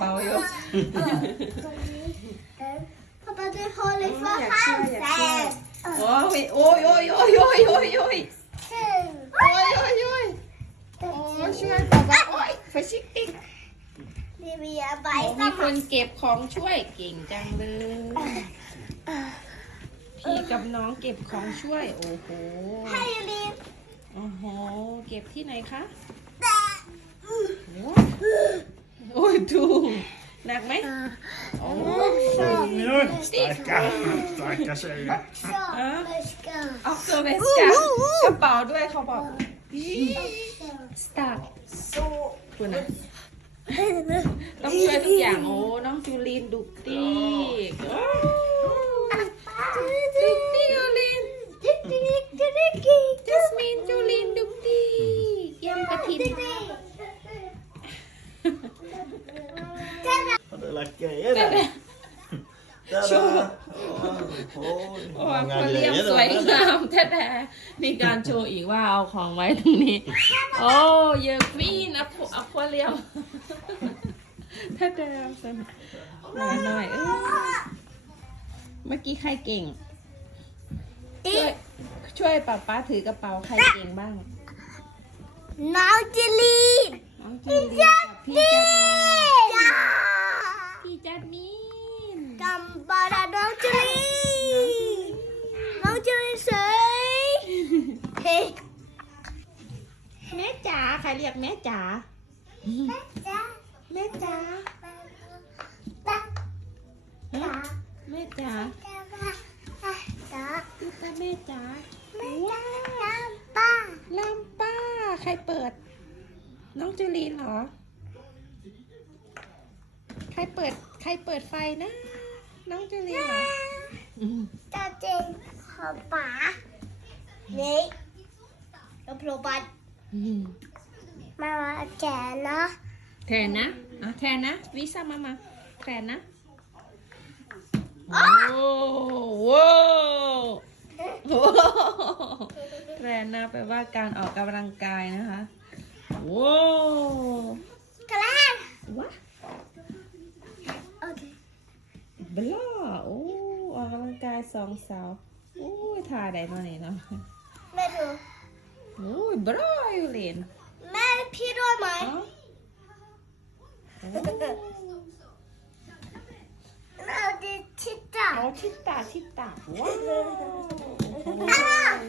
ป๋าอยู่ Pappa, du håller för halsen. โอ้ยโอ้ยโอ้ยโอ้ยโอ้ยโอ้ยโอ้ยโอ้ยโอ้ยโอ้ยโอ้ยช่วยป๋าป๋าโอ้ยฟชิกติก Det blir jag โอ้มีคนเก็บของช่วยเก่งจังเลยพี่กับน้องเก็บของช่วย โอ้โห Hej Linn. โอ้โห เก็บที่ไหนคะ โอ้ยดูหนักไหมโอ้ Nu, starka, starka tjejer. Så, nu ska ออกตัวเวสกากระเป๋าด้วยเขาบอกสตาร์ Så. คุณนะต้องช่วยทุกอย่างโอ้น้องจูลินดุกดิกโอ้ดุกดิกจูลินจัสมินจูลินดุกดิกเยี่ยมกระถิน Har du lagt grejer där? Tada! Oj, โอ้ många คนเรียม grejer สวย där. งามแท้ๆมีการโชว์อีกว่าเอาของไว้ตรงนี้ โอ้เยอะฟีนอะพวอะควาเรียมแท้ๆสนุกหน่อยหน่อยๆเออเมื่อกี้ใครเก่ง ช่วยช่วยป้าป้าถือกระเป๋าใครเก่งบ้าง Nautilin. น้องจูเลียกับพี่จัดมิน Ja. พี่จัดมิน Kan bara Nautilin. Nautilin säg. Hej. แม่ จ๋าใครเรียกแม่จ๋าแม่จ๋าแม่จ๋าตุ๊กตาแม่จ๋าลำป้าใครเปิด น้องจูลีนเหรอ ใครเปิด ใครเปิดไฟนะ น้องจูลีนเหรออืม Hoppa. Nej. Jag provar. อืม Mamma, tjäna. แทนนะอะแทนนะวิซ่ามามาแทนนะโอ้โหโอ้โหแทนนะแปลว่าการออกกำลังกายนะคะโว้ Kolla här. วะ Okej. บลอโอ้ออกกำลังกายสองสาวโอ้ยท่าใดมาเนี่ยเนาะ Men du. โอ้ยบลอ 유린? 말 필요만. 어? 나 어디 치다. 어, 치다, 치다. 와. 아!